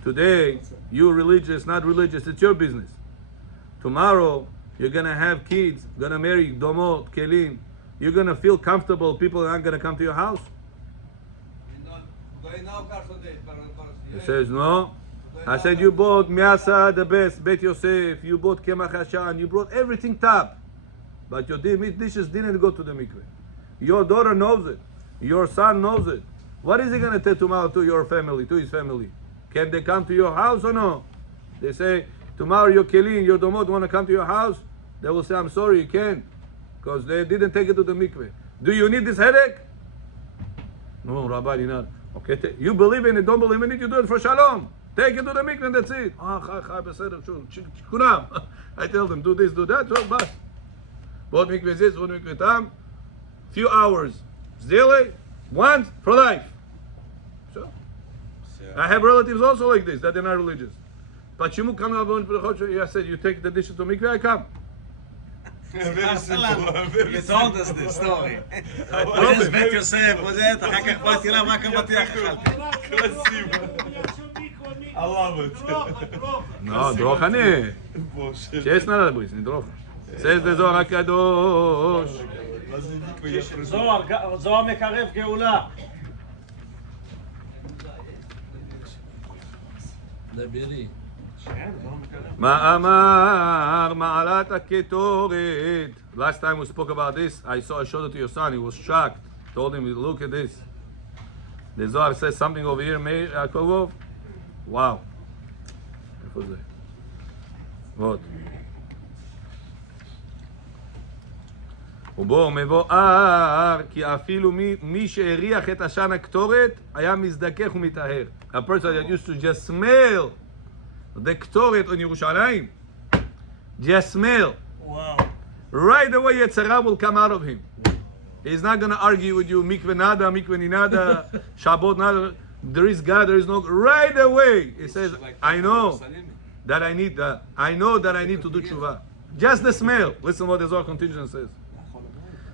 today, you religious, not religious, it's your business. Tomorrow, you're going to have kids, going to marry domot, kelim. You're going to feel comfortable, people aren't going to come to your house. He says, no. I said, you bought Miasa, the best, Bet Yosef, you bought Kemach Hashan, you brought everything top. But your dishes didn't go to the mikveh. Your daughter knows it. Your son knows it. What is he going to tell tomorrow to your family, to his family? Can they come to your house or no? They say, tomorrow your kelim, your domot want to come to your house? They will say, I'm sorry, you can't. Because they didn't take it to the mikveh. Do you need this headache? No, Rabbi, you're not. Okay, you believe in it, don't believe in it, you do it for shalom. Take it to the mikveh and that's it. I tell them, do this, do that, so bas. What mikveh is this, what mikveh tam? Few hours. Daily, once, for life. So, I have relatives also like this, that they're not religious. But you come out, I said, you take the dishes to mikveh, I come. Very simple. You told us this story. What is Bet Yosef? What is it? אחר כך באתי לה, מה כמתיח אכלתי? I love it. No, drох אני. שיש נא לבריס, נדרוך. Says the Zohar HaKadosh. זוהר מקרב גאולה. דברי. Ma'amar ma'alat haketoret. Last time we spoke about this, I showed it to your son. He was shocked. Told him, look at this. The Zohar says something over here, Meir Yaakov. Wow. What? ובו מבואר כי אפילו מי שהריח את עשן הקטורת היה מזדכך ומטהר. A person that used to just smell the Ktoret on Yerushalayim, just smell. Wow. Right away, Yetzirah will come out of him. He's not going to argue with you, mikveh nada, mikveh ninada, Shabbat nada. There is God, there is no. Right away, he says, I know that I need that. I know that I need to do tshuva. Just the smell. Listen what the Zohar continues says.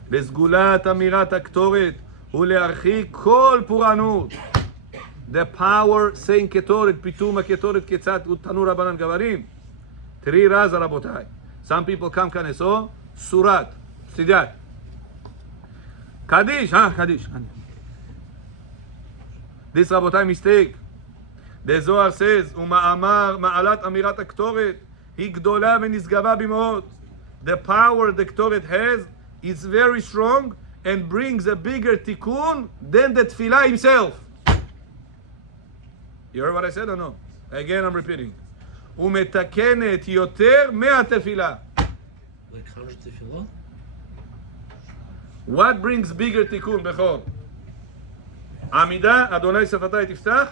בסגולת אמירת הקטורת ולהרחיק כל פורענות. The power saying ketoret, pituma ketoret ketzat utanu rabanan gavarim. Three raza rabotai. Some people come kaneso, surat, sidat. Kaddish, Kaddish. This rabotai mistake. The Zohar says, uma'amar ma'alat amirat aktoret, היא גדולה ונשגבה במאוד. The power the ketoret has is very strong and brings a bigger tikkun than the tefillah himself. You heard what I said or no? Again, I'm repeating. ומתקנת יותר מהתפילה. Like 100 tefillot? What brings bigger tikkun, בכור? עמידה, אדוני שפתי תפתח.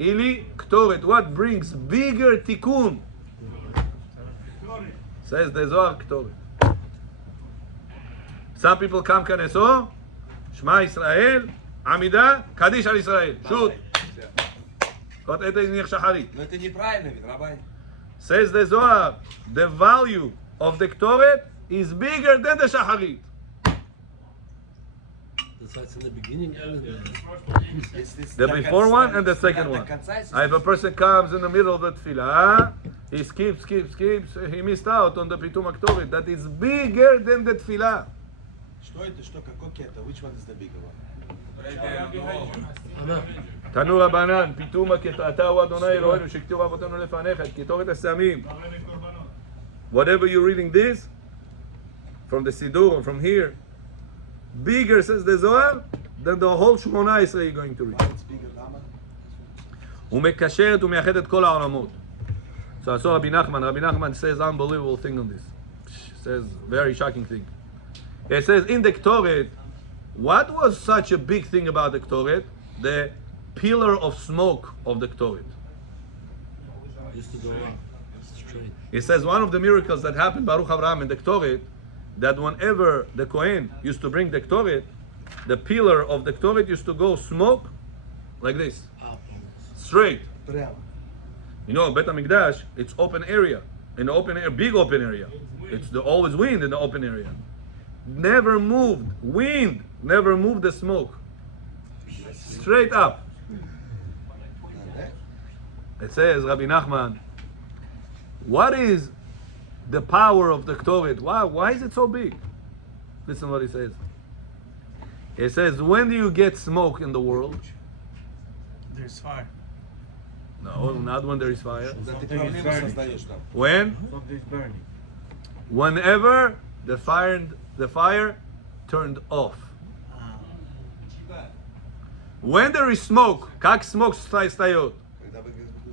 אילי, קטורת. What brings bigger tikkun? Says the Zohar Ktoret. Some people come kaneso, Shema Israel, Amida, Kaddish al Israel. Shoot. Вот это из них шахарит. Но это неправильно ведь, Рабай. Says the Zohar, the value of the Ktoret is bigger than the shaharit. That's in the beginning and in the The before one and the second one. If a person comes in the middle of the tefillah, he skips, he missed out on the Pitum Ktoret. That is bigger than the tefillah. Что это, что, какой это? Which one is the bigger one? תנו רבנן, פיתום אתה הוא אדוני אלוהינו שכתוב אבותינו לפניך, את קטורת הסמים. Whatever you're reading this, from the Siddur or from here, bigger, says the Zohar, than the whole Shmona Esrei you're going to read. הוא מקשרת ומייחד את כל העולמות. So I saw Rabbi Nachman says unbelievable thing on this. Says very shocking thing. It says in the Ktoret, what was such a big thing about the Ktoret? The pillar of smoke of the Ktoret. used to go up straight. It says one of the miracles that happened Baruch Avraham in the Ktoret, that whenever the Kohen used to bring the Ktoret, the pillar of the Ktoret used to go smoke like this, Up. straight. You know, Bet HaMikdash, it's open area, in the open air, big open area. It's always wind in the open area. Never moved, wind never moved the smoke. Straight up. It says, Rabbi Nachman, what is the power of the Ktoret? Why is it so big? Listen what he says. He says, when do you get smoke in the world? There's fire. No, not when there is fire. Ты проблемы создаешь там. When? Something's burning. Whenever the fire turned off. When there is smoke, как smoke встает?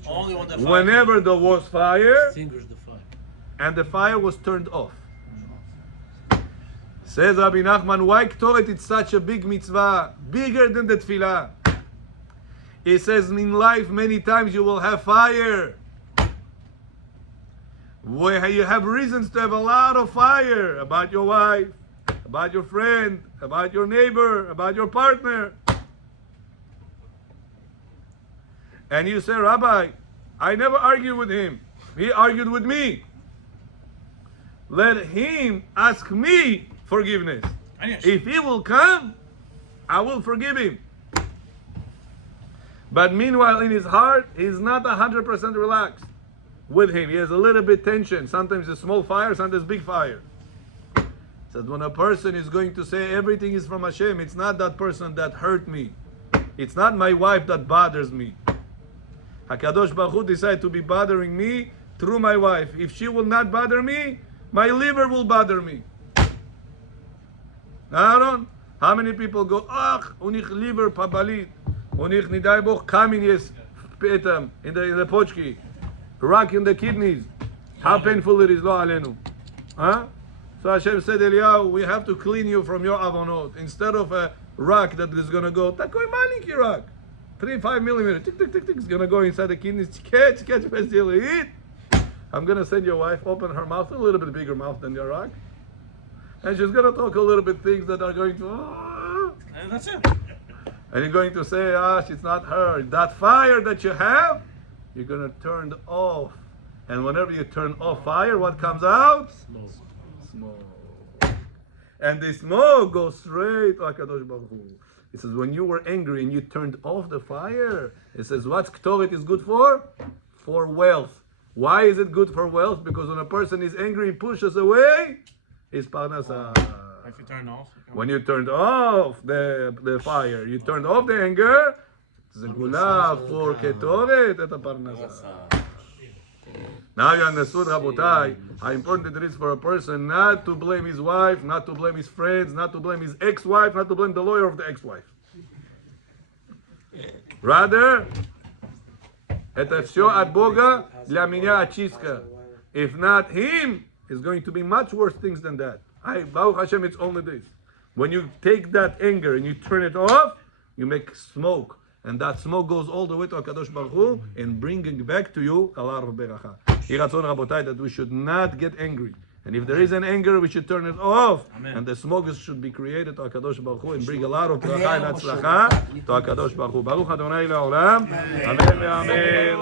Only when the fire. Whenever there was fire Extinguish the fire. and the fire was turned off. Says Rabbi Nachman, why Ktoret is such a big mitzvah, bigger than the tefillah? He says in life many times you will have fire. Where you have reasons to have a lot of fire about your wife, about your friend, about your neighbor, about your partner. And you say, Rabbi, I never argued with him. He argued with me. Let him ask me forgiveness. If he will come, I will forgive him. But meanwhile, in his heart, he's not 100% relaxed with him. He has a little bit tension. Sometimes a small fire, sometimes big fire. So when a person is going to say everything is from Hashem, it's not that person that hurt me. It's not my wife that bothers me. HaKadosh Baruch Hu decided to be bothering me through my wife. If she will not bother me, my liver will bother me. Aaron, how many people go, unich liver pabalit, unich nidai boch kamin yes petam in the pochki, rock in the kidneys. How painful it is, lo alenu. Huh? So Hashem said, Eliyahu, we have to clean you from your avonot. Instead of a rock that is going to go, takoi malinki rock. 3-5 millimeter, tick, tick, tick, tick, it's gonna go inside the kidneys. Catch, eat. I'm gonna send your wife, open her mouth, a little bit bigger mouth than your rock, and she's gonna talk a little bit things that are going to. And that's it. And you're going to say, she's not her. That fire that you have, you're gonna turn it off. And whenever you turn off fire, what comes out? Smoke. And the smoke goes straight to HaKadosh Baruch Hu. It says, when you were angry and you turned off the fire, it says, what's Ktoret is good for? For wealth. Why is it good for wealth? Because when a person is angry, he pushes away his parnasah. If you turn off. When you turned off the fire, you turned off the anger, זה גולה for Ketoret את הפרנסה. Now you understood, Rabotai, how important it is for a person not to blame his wife, not to blame his friends, not to blame his ex-wife, not to blame the lawyer of the ex-wife. Rather, это все от Бога для меня очистка. If not him, it's going to be much worse things than that. Baruch Hashem, it's only this. When you take that anger and you turn it off, you make smoke. And that smoke goes all the way to HaKadosh Baruch Hu and bringing back to you a lot of beracha. Yiratzon Rabotai, that we should not get angry. And if there is an anger, we should turn it off. Amen. And the smoke should be created to HaKadosh Baruch Hu and bring a lot of bracha and hatzlacha to HaKadosh Baruch Hu. Baruch Adonai le'olam. Amen ve'amen.